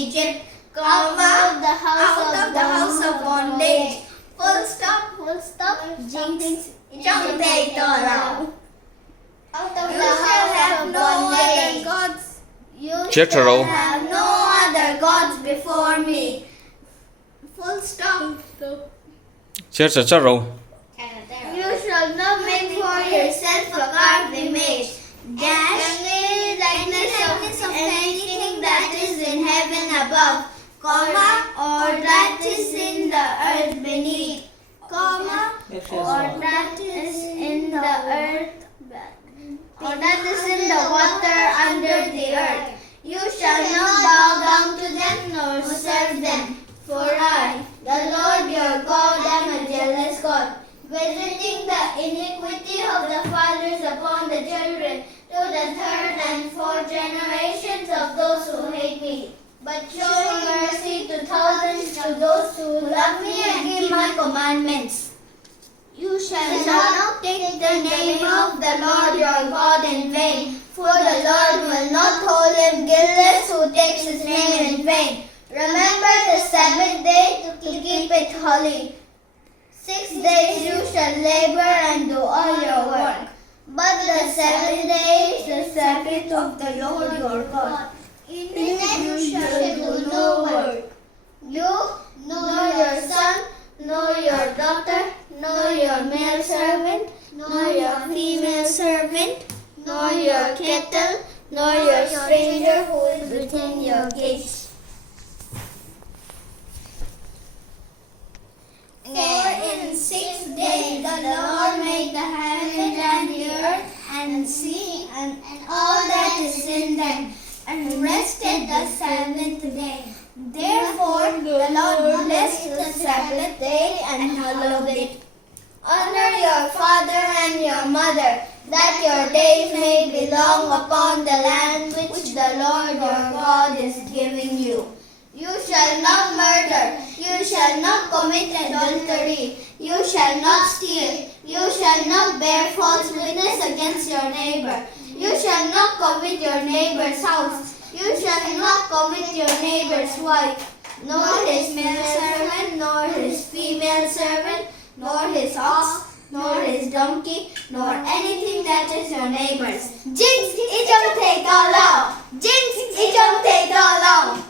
Egypt, out of the house of bondage. Full stop. Jinx, Jump around. Out of the house of bondage. You shall have no other gods before me. Full stop. 接着这揉。 You shall not make for yourself a carved image, dash likeness of anything that is in heaven above, comma, or that is in the earth beneath, comma, or that is in the earth, or that is in the water under the earth. You shall not bow down to them nor serve them, for I, the Lord your God, am a jealous God, visiting the iniquity of the fathers upon the children to the third and fourth generations of those who hate me, but showing mercy to thousands to those who love me and keep my commandments. You shall not take the name of the Lord your God in vain, for the Lord will not hold him guiltless who takes his name in vain. Remember the Sabbath day to keep it holy. 6 days you shall labor and do all your work, but the 7th day is the Sabbath of the Lord your God. In it you shall do no work, you, nor your son, nor your daughter, nor your male servant, nor your female servant, nor your cattle, nor your stranger who is within your gates. For in 6 days the Lord made the heaven and the earth and sea and all that is in them, and rested the 7th day. Therefore the Lord blessed the Sabbath day and hallowed it. Honor your father and your mother, that your days may be long upon the land which the Lord your God is giving you. You shall not murder, you shall not commit adultery, you shall not steal, you shall not bear false witness against your neighbor, you shall not covet your neighbor's house, you shall not covet your neighbor's wife, nor his male servant, nor his female servant, nor his ox, nor his donkey, nor anything that is your neighbor's. Jinx, it don't take all long. Jinx, it don't take all long.